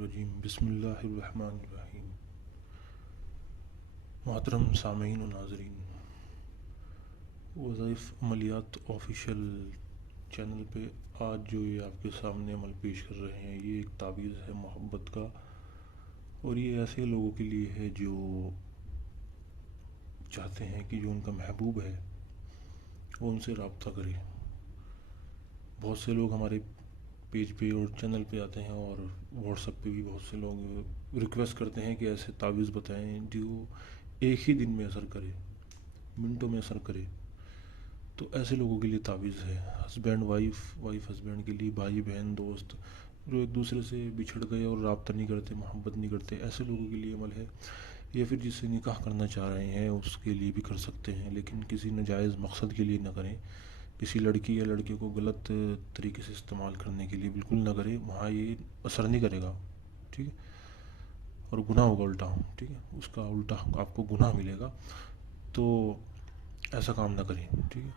रजीम बिस्मिल्लाहिर्रहमानिर्रहीम। मोहतरम सामीन व नाज़रीन, वज़ाइफ अमलियात ऑफिशियल चैनल पे आज जो ये आपके सामने अमल पेश कर रहे हैं, ये एक तावीज़ है मोहब्बत का। और ये ऐसे लोगों के लिए है जो चाहते हैं कि जो उनका महबूब है वो उनसे रब्ता करे। बहुत से लोग हमारे पेज पे और चैनल पे आते हैं और व्हाट्सएप पे भी बहुत से लोग रिक्वेस्ट करते हैं कि ऐसे तावीज़ बताएं जो एक ही दिन में असर करे, मिनटों में असर करे। तो ऐसे लोगों के लिए तावीज़ है। हस्बैंड वाइफ, वाइफ हस्बैंड के लिए, भाई बहन दोस्त जो एक दूसरे से बिछड़ गए और रब्ता नहीं करते, मोहब्बत नहीं करते, ऐसे लोगों के लिए अमल है। या फिर जिससे निकाह करना चाह रहे हैं उसके लिए भी कर सकते हैं, लेकिन किसी नाजायज़ मकसद के लिए ना करें। किसी लड़की या लड़के को गलत तरीके से इस्तेमाल करने के लिए बिल्कुल ना करें, वहाँ ये असर नहीं करेगा। ठीक है। और गुनाह होगा उल्टा। ठीक है, उसका उल्टा आपको गुनाह मिलेगा। तो ऐसा काम ना करें। ठीक है।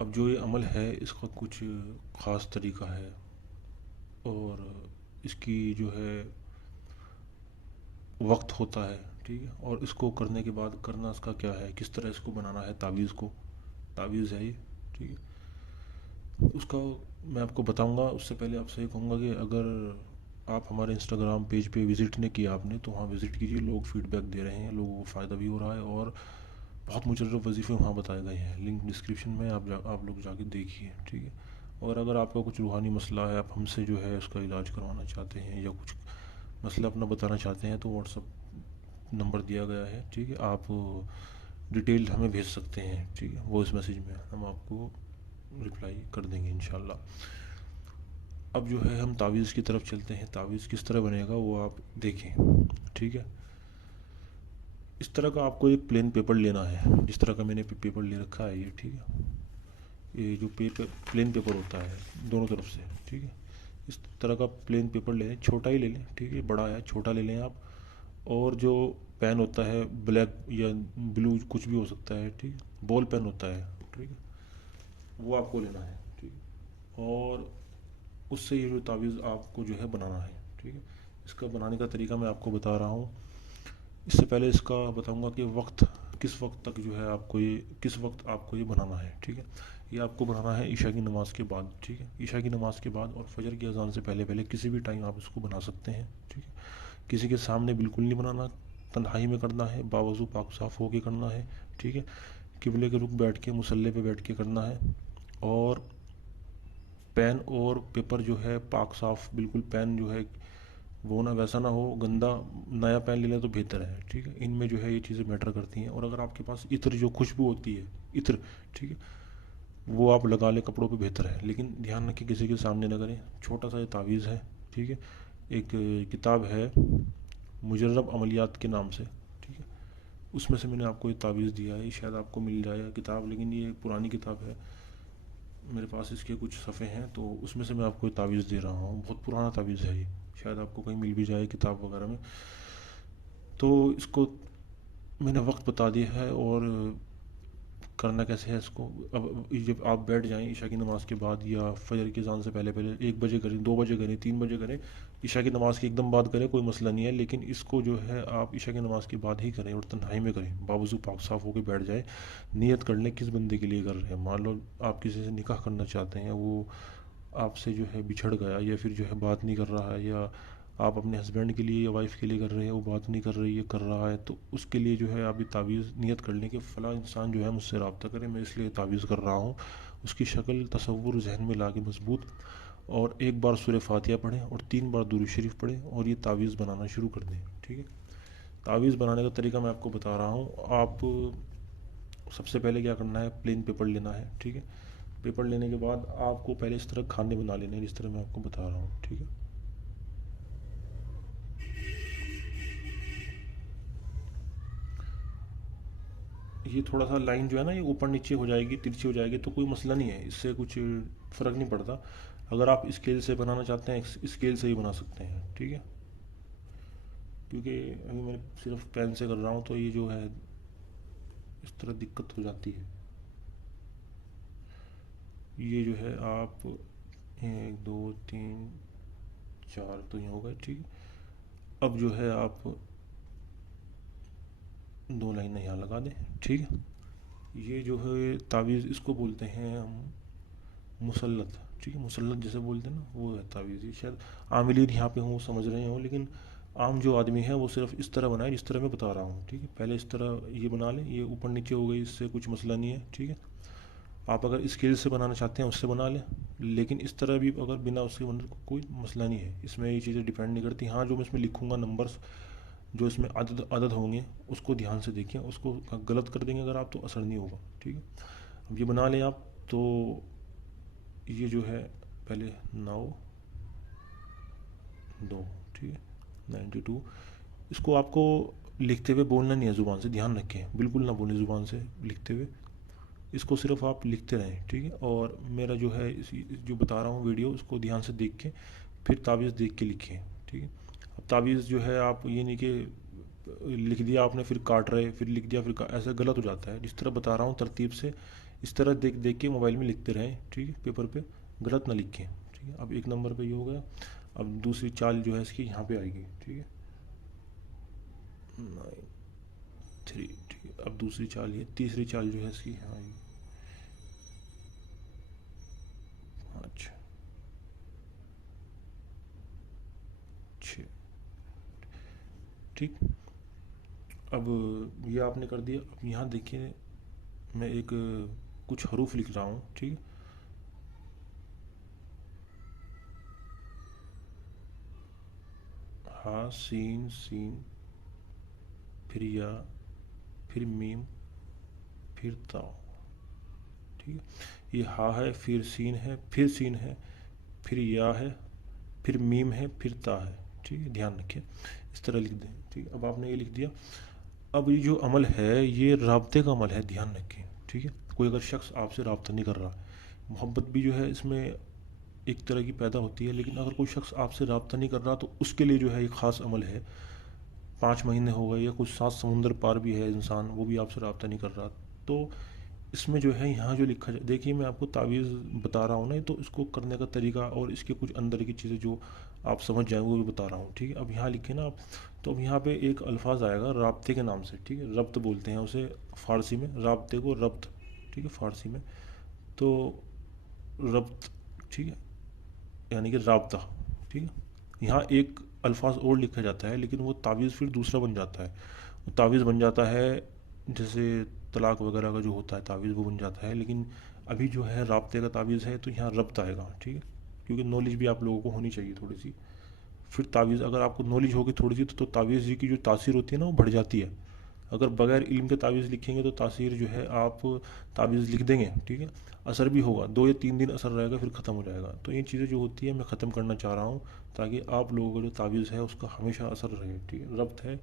अब जो ये अमल है इसका कुछ ख़ास तरीका है और इसकी जो है वक्त होता है। ठीक है। और इसको करने के बाद करना इसका क्या है, किस तरह इसको बनाना है तावीज़ को। तावीज़ है ये। ठीक है। उसका मैं आपको बताऊंगा। उससे पहले आपसे ये कहूँगा कि अगर आप हमारे इंस्टाग्राम पेज पे विज़िट नहीं किया आपने तो वहाँ विज़िट कीजिए। लोग फीडबैक दे रहे हैं, लोगों को फ़ायदा भी हो रहा है और बहुत मुजर्रब वजीफ़े वहाँ बताए गए हैं। लिंक डिस्क्रिप्शन में आप लोग जाके देखिए। ठीक है। और अगर आपका कुछ रूहानी मसला है, आप हमसे जो है उसका इलाज करवाना चाहते हैं या कुछ मसला अपना बताना चाहते हैं, तो व्हाट्सअप नंबर दिया गया है। ठीक है। आप डिटेल हमें भेज सकते हैं। ठीक है, वॉइस मैसेज में हम आपको रिप्लाई कर देंगे इंशाल्लाह। अब जो है हम तावीज़ की तरफ चलते हैं। तावीज़ किस तरह बनेगा वो आप देखें। ठीक है। इस तरह का आपको एक प्लेन पेपर लेना है, जिस तरह का मैंने पेपर ले रखा है ये। ठीक है। ये जो पेपर प्लेन पेपर होता है दोनों तरफ से। ठीक है। इस तरह का प्लेन पेपर ले लें, छोटा ही ले लें। ठीक है, बड़ा है छोटा ले लें आप। और जो पेन होता है ब्लैक या ब्लू कुछ भी हो सकता है। ठीक है, बॉल पेन होता है। ठीक है, वो आपको लेना है। ठीक है। और उससे ये जो तावीज़ आपको जो है बनाना है। ठीक है। इसका बनाने का तरीका मैं आपको बता रहा हूँ। इससे पहले इसका बताऊंगा कि वक्त किस वक्त तक जो है आपको ये किस वक्त आपको ये बनाना है। ठीक है। ये आपको बनाना है ईशा की नमाज़ के बाद। ठीक है, ईशा की नमाज़ के बाद और फजर की अजान से पहले पहले किसी भी टाइम आप इसको बना सकते हैं। ठीक है। किसी के सामने बिल्कुल नहीं बनाना, तन्हाई में करना है, बावजू पाक साफ़ होके करना है। ठीक है। किबले के रुख बैठ के, मुसल्ले पे बैठ के करना है। और पेन और पेपर जो है पाक साफ़ बिल्कुल। पेन जो है वो ना वैसा ना हो गंदा, नया पेन ले लें तो बेहतर है। ठीक है, इनमें जो है ये चीज़ें मैटर करती हैं। और अगर आपके पास इत्र जो खुशबू होती है, इत्र, ठीक है, वो आप लगा लें कपड़ों पे, बेहतर है। लेकिन ध्यान रखें किसी के सामने ना करें। छोटा सा ये तावीज़ है। ठीक है। एक किताब है मुजर्रब अमलियात के नाम से। ठीक है, उसमें से मैंने आपको ये तावीज़ दिया है। शायद आपको मिल जाए किताब, लेकिन ये पुरानी किताब है, मेरे पास इसके कुछ सफ़े हैं, तो उसमें से मैं आपको ये तावीज़ दे रहा हूँ। बहुत पुराना तावीज़ है ये, शायद आपको कहीं मिल भी जाए किताब वगैरह में। तो इसको मैंने वक्त बता दिया है और करना कैसे है इसको। अब जब आप बैठ जाएं ईशा की नमाज़ के बाद या फजर की अज़ान से पहले पहले, 1 बजे करें, 2 बजे करें, 3 बजे करें, ईशा की नमाज़ के एकदम बाद करें, कोई मसला नहीं है। लेकिन इसको जो है आप ईशा की नमाज़ के बाद ही करें और तन्हाई में करें, बावजू पाक साफ़ होकर बैठ जाए। नियत कर लें किस बंदे के लिए कर रहे हैं। मान लो आप किसी से निकाह करना चाहते हैं, वो आपसे जो है बिछड़ गया या फिर जो है बात नहीं कर रहा है, या आप अपने हस्बैंड के लिए या वाइफ के लिए कर रहे हैं, वो बात नहीं कर रही है, कर रहा है, तो उसके लिए जो है आप ये तावीज़ नियत कर लें कि फ़लाँ इंसान जो है मुझसे रब्ता करे, मैं इसलिए तावीज़ कर रहा हूँ। उसकी शक्ल तसव्वुर जहन में ला के मजबूत, और एक बार सूरह फातिहा पढ़ें और 3 बार दुरूद शरीफ पढ़ें और ये तावीज़ बनाना शुरू कर दें। ठीक है। तावीज़ बनाने का तरीका मैं आपको बता रहा हूँ। आप सबसे पहले क्या करना है, प्लेन पेपर लेना है। ठीक है। पेपर लेने के बाद आपको पहले इस तरह खाने बना लेने हैं जिस तरह मैं आपको बता रहा हूँ। ठीक है। ये थोड़ा सा लाइन जो है ना, ये ऊपर नीचे हो जाएगी, तिरछी हो जाएगी, तो कोई मसला नहीं है, इससे कुछ फ़र्क नहीं पड़ता। अगर आप स्केल से बनाना चाहते हैं, स्केल से ही बना सकते हैं। ठीक है। क्योंकि अभी मैं सिर्फ पेन से कर रहा हूँ तो ये जो है इस तरह दिक्कत हो जाती है। ये जो है आप 1 2 3 4 तो यहाँ होगा, ठीक है। अब जो है आप 2 लाइन यहाँ लगा दें, ठीक है। ये जो है तावीज़, इसको बोलते हैं हम मुसल्लत, ठीक है। मुसल्लत जैसे बोलते हैं ना, वो है तावीज़। ये शायद आमिलीन यहाँ पे हो समझ रहे हो, लेकिन आम जो आदमी है वो सिर्फ इस तरह बनाए जिस तरह मैं बता रहा हूँ, ठीक है। पहले इस तरह ये बना लें, ये ऊपर नीचे हो गई, इससे कुछ मसला नहीं है, ठीक है। आप अगर स्केल से बनाना चाहते हैं उससे बना लें, लेकिन इस तरह भी अगर बिना उसके बनने को कोई मसला नहीं है। इसमें ये चीज़ें डिपेंड नहीं करती। हाँ, जो मैं इसमें लिखूँगा नंबर्स, जो इसमें अदद अदद होंगे, उसको ध्यान से देखिए। उसको गलत कर देंगे अगर आप तो असर नहीं होगा, ठीक है। अब ये बना लें आप, तो ये जो है पहले 9 2, ठीक है, 92। इसको आपको लिखते हुए बोलना नहीं है ज़ुबान से, ध्यान रखें, बिल्कुल ना बोलें ज़ुबान से लिखते हुए। इसको सिर्फ आप लिखते रहें, ठीक है। और मेरा जो है जो बता रहा हूँ वीडियो, उसको ध्यान से देख के फिर तावीज़ देख के लिखें, ठीक है। अब तावीज़ जो है आप ये नहीं कि लिख दिया आपने फिर काट रहे, फिर लिख दिया फिर ऐसा गलत हो जाता है। जिस तरह बता रहा हूँ तरतीब से इस तरह देख देख के मोबाइल में लिखते रहें, ठीक है, पेपर पे गलत ना लिखें, ठीक है। अब 1 नंबर पे ये हो गया। अब दूसरी चाल जो है इसकी यहाँ पे आएगी, ठीक है, 9 3, ठीक है। अब दूसरी चाल, ये तीसरी चाल जो है इसकी यहाँ आएगी, 5 6, ठीक। अब ये आपने कर दिया। अब यहाँ देखिए, मैं एक कुछ हरूफ लिख रहा हूँ, ठीक है। हा सीन सीन, फिर या, फिर मीम, फिर ता, ठीक है। ये हा है, फिर सीन है, फिर सीन है, फिर या है, फिर मीम है, फिर ता है, ठीक है। ध्यान रखिए, इस तरह लिख दें, ठीक है। अब आपने ये लिख दिया। अब ये जो अमल है ये राब्ते का अमल है, ध्यान रखें, ठीक है। कोई अगर शख्स आपसे रब्ता नहीं कर रहा, मोहब्बत भी जो है इसमें एक तरह की पैदा होती है, लेकिन अगर कोई शख्स आपसे रब्ता नहीं कर रहा तो उसके लिए जो है एक ख़ास अमल है। 5 महीने हो गए या कुछ 7 समुंदर पार भी है इंसान, वो भी आपसे रब्ता नहीं कर रहा, तो इसमें जो है यहाँ जो लिखा जाए, देखिए मैं आपको तावीज़ बता रहा हूँ ना, तो इसको करने का तरीका और इसके कुछ अंदर की चीज़ें जो आप समझ जाएंगे वो भी बता रहा हूँ, ठीक है। अब यहाँ लिखे ना आप, तो अब यहाँ पे एक अल्फाज आएगा राब्ते के नाम से, ठीक है। रब्त बोलते हैं उसे फ़ारसी में, राब्ते को रब्त, ठीक है, फ़ारसी में। तो रब्त, ठीक है, यानी कि राब्ता, ठीक है। यहाँ एक अल्फाज और लिखा जाता है, लेकिन वो तावीज़ फिर दूसरा बन जाता है। वो तावीज़ बन जाता है जैसे तलाक वगैरह का जो होता है तावीज़, वो बन जाता है। लेकिन अभी जो है राब्ते का तावीज़ है, तो यहाँ रब्त आएगा, ठीक है। क्योंकि नॉलेज भी आप लोगों को होनी चाहिए थोड़ी सी। फिर तावीज़, अगर आपको नॉलेज होगी थोड़ी सी, तो तावीज़ की जो तासीर होती है ना वो बढ़ जाती है। अगर बगैर इल्म के तावीज़ लिखेंगे तो तासीर जो है, आप तावीज़ लिख देंगे, ठीक है, असर भी होगा, 2 या 3 दिन असर रहेगा, फिर ख़त्म हो जाएगा। तो ये चीज़ें जो होती है मैं ख़त्म करना चाह रहा हूँ, ताकि आप लोगों का जो तावीज़ है उसका हमेशा असर रहे, ठीक है। रब्त है,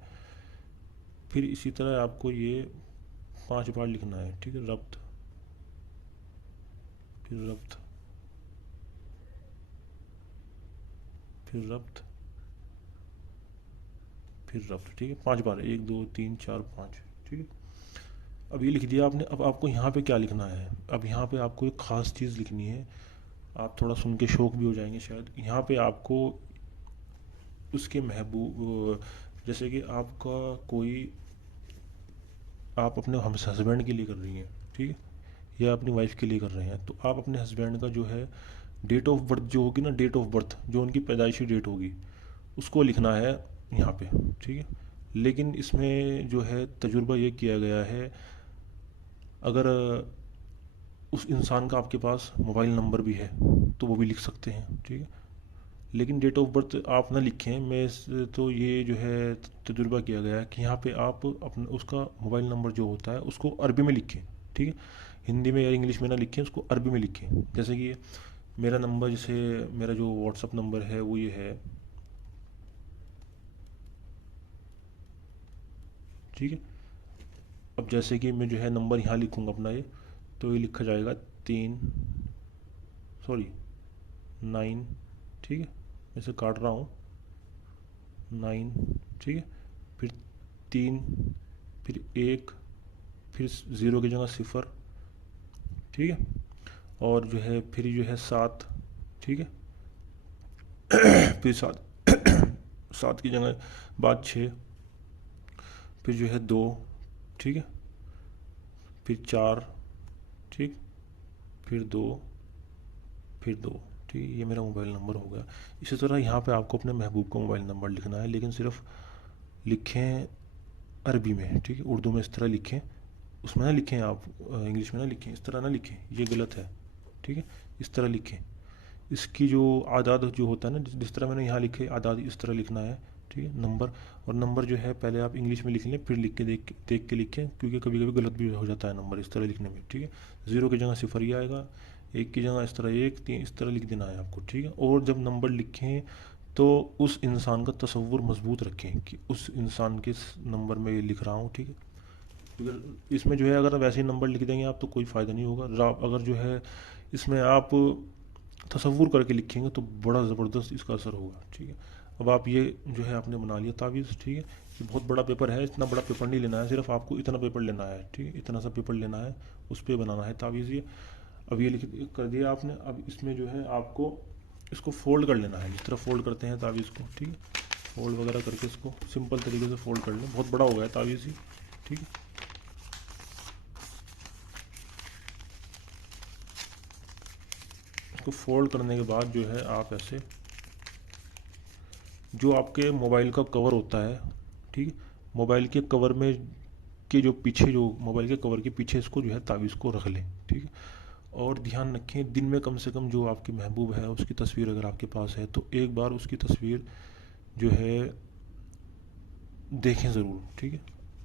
फिर इसी तरह आपको ये 5 बार लिखना है, ठीक है। रब्त, फिर रब्त, फिर रब्त, फिर रब्त, ठीक है। 5 बार, 1 2 3 4 5, ठीक है। अब ये लिख दिया आपने। अब आपको यहाँ पे क्या लिखना है, अब यहाँ पे आपको एक ख़ास चीज़ लिखनी है। आप थोड़ा सुन के शौक भी हो जाएंगे शायद। यहाँ पे आपको उसके महबूब, जैसे कि आपका कोई, आप अपने हम हस्बैंड के लिए कर रही हैं, ठीक है, या अपनी वाइफ के लिए कर रहे हैं, तो आप अपने हस्बैंड का जो है डेट ऑफ बर्थ जो होगी ना, डेट ऑफ बर्थ जो उनकी पैदाइशी डेट होगी, उसको लिखना है यहाँ पे, ठीक है। लेकिन इसमें जो है तजुर्बा ये किया गया है, अगर उस इंसान का आपके पास मोबाइल नंबर भी है तो वो भी लिख सकते हैं, ठीक है। लेकिन डेट ऑफ बर्थ आप ना लिखें। तो ये जो है तजुर्बा किया गया है कि यहाँ पे आप अपना उसका मोबाइल नंबर जो होता है उसको अरबी में लिखें, ठीक है। हिंदी में या इंग्लिश में ना लिखें, उसको अरबी में लिखें। जैसे कि मेरा नंबर, जैसे मेरा जो व्हाट्सअप नंबर है वो ये है, ठीक है। अब जैसे कि मैं जो है नंबर यहाँ लिखूँगा अपना ये, तो ये लिखा जाएगा 9, ठीक है। मैं इसे काट रहा हूँ, 9, ठीक है, फिर 3, फिर 1, फिर 0 की जगह 0, ठीक है। और जो है फिर जो है 7, ठीक है, फिर 7 की जगह बाद 6, फिर जो है 2, ठीक है, फिर 4, ठीक, फिर 2, फिर 2, ठीक है। ये मेरा मोबाइल नंबर हो गया। इसी तरह यहाँ पे आपको अपने महबूब का मोबाइल नंबर लिखना है, लेकिन सिर्फ लिखें अरबी में, ठीक है। उर्दू में इस तरह लिखें, उसमें ना लिखें आप, इंग्लिश में ना लिखें, इस तरह ना लिखें, ये गलत है, ठीक है। इस तरह लिखें। इसकी जो आदाद जो होता है ना, जिस तरह मैंने यहाँ लिखे आदाद, इस तरह लिखना है, ठीक है। नंबर, और नंबर जो है पहले आप इंग्लिश में लिख लें, फिर लिख के देख के लिखें, क्योंकि कभी कभी गलत भी हो जाता है नंबर इस तरह लिखने में, ठीक है। 0 की जगह 0 ही आएगा, 1 की जगह इस तरह 1, 3 इस तरह लिख देना है आपको, ठीक है। और जब नंबर लिखें तो उस इंसान का तसव्वुर मजबूत रखें कि उस इंसान के नंबर में ये लिख रहा हूँ, ठीक है। क्योंकि इसमें जो है अगर वैसे ही नंबर लिख देंगे आप तो कोई फ़ायदा नहीं होगा। अगर जो है इसमें आप तसव्वुर करके लिखेंगे तो बड़ा ज़बरदस्त इसका असर होगा, ठीक है। अब आप ये जो है आपने बना लिया तावीज़, ठीक है। ये बहुत बड़ा पेपर है, इतना बड़ा पेपर नहीं लेना है, सिर्फ आपको इतना पेपर लेना है, ठीक है। इतना सा पेपर लेना है, उस पर बनाना है तावीज़ ये। अब ये लिख कर दिया आपने। अब इसमें जो है आपको इसको फोल्ड कर लेना है, जिस तरह फोल्ड करते हैं तावीज़ को, ठीक है। फोल्ड वगैरह करके इसको सिंपल तरीके से फोल्ड कर लें। बहुत बड़ा हो गया है तावीज़ ही, ठीक है। इसको फोल्ड करने के बाद जो है आप ऐसे, जो आपके मोबाइल का कवर होता है, ठीक है, मोबाइल के कवर में के जो पीछे, जो मोबाइल के कवर के पीछे इसको जो है तावीज़ को रख लें, ठीक है। और ध्यान रखें दिन में कम से कम जो आपकी महबूब है उसकी तस्वीर अगर आपके पास है तो एक बार उसकी तस्वीर जो है देखें ज़रूर, ठीक है।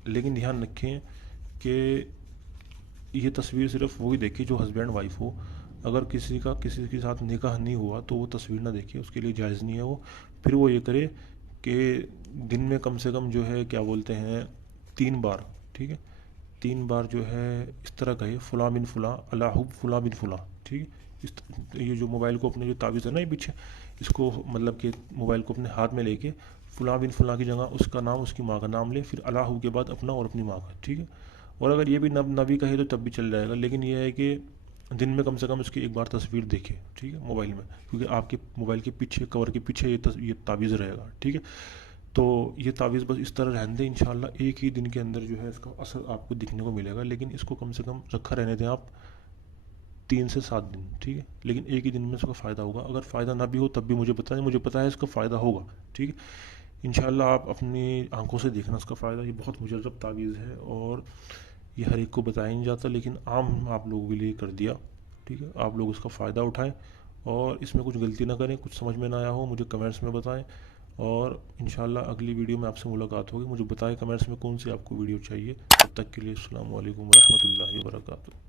लेकिन ध्यान रखें कि ये तस्वीर सिर्फ वही देखे जो हस्बैंड वाइफ हो। अगर किसी का किसी के साथ निकाह नहीं हुआ तो वो तस्वीर ना देखे, उसके लिए जायज़ नहीं है वो। फिर वो ये करे कि दिन में कम से कम जो है क्या बोलते हैं 3 बार, ठीक है, 3 बार जो है इस तरह कहे फ़ुला बिन फ़ुला अला हुब फ़ुला बिन फ़ुला, ठीक है। ये जो मोबाइल को अपने जो तावीज़ है ना ये पीछे, इसको मतलब कि मोबाइल को अपने हाथ में लेके फ़ुला बिन फ़ुला की जगह उसका नाम, उसकी माँ का नाम ले, फिर अला हुब के बाद अपना और अपनी माँ का, ठीक है। और अगर ये भी नबी कहे तो तब भी चल जाएगा, लेकिन ये है कि दिन में कम से कम इसकी एक बार तस्वीर देखे, ठीक है, मोबाइल में, क्योंकि आपके मोबाइल के पीछे, कवर के पीछे ये तावीज़ रहेगा, ठीक है। तो ये तावीज़ बस इस तरह रहने दें, इंशाल्लाह एक ही दिन के अंदर जो है इसका असर आपको दिखने को मिलेगा। लेकिन इसको कम से कम रखा रहने दें आप 3 से 7 दिन, ठीक है। लेकिन एक ही दिन में इसका फ़ायदा होगा। अगर फ़ायदा ना भी हो तब भी मुझे बताएं, मुझे पता है इसका फ़ायदा होगा, ठीक है। इंशाल्लाह आप अपनी आंखों से देखना इसका फ़ायदा। ये बहुत मुजर्रब तावीज़ है और ये हर एक को बताया नहीं जाता, लेकिन आम आप लोगों के लिए कर दिया, ठीक है। आप लोग इसका फ़ायदा उठाएं और इसमें कुछ गलती ना करें। कुछ समझ में ना आया हो मुझे कमेंट्स में बताएं, और इंशाल्लाह अगली वीडियो में आपसे मुलाकात होगी। मुझे बताएं कमेंट्स में कौन सी आपको वीडियो चाहिए। तब तक के लिए अस्सलाम वालेकुम रहमतुल्लाहि व बरकातुहू।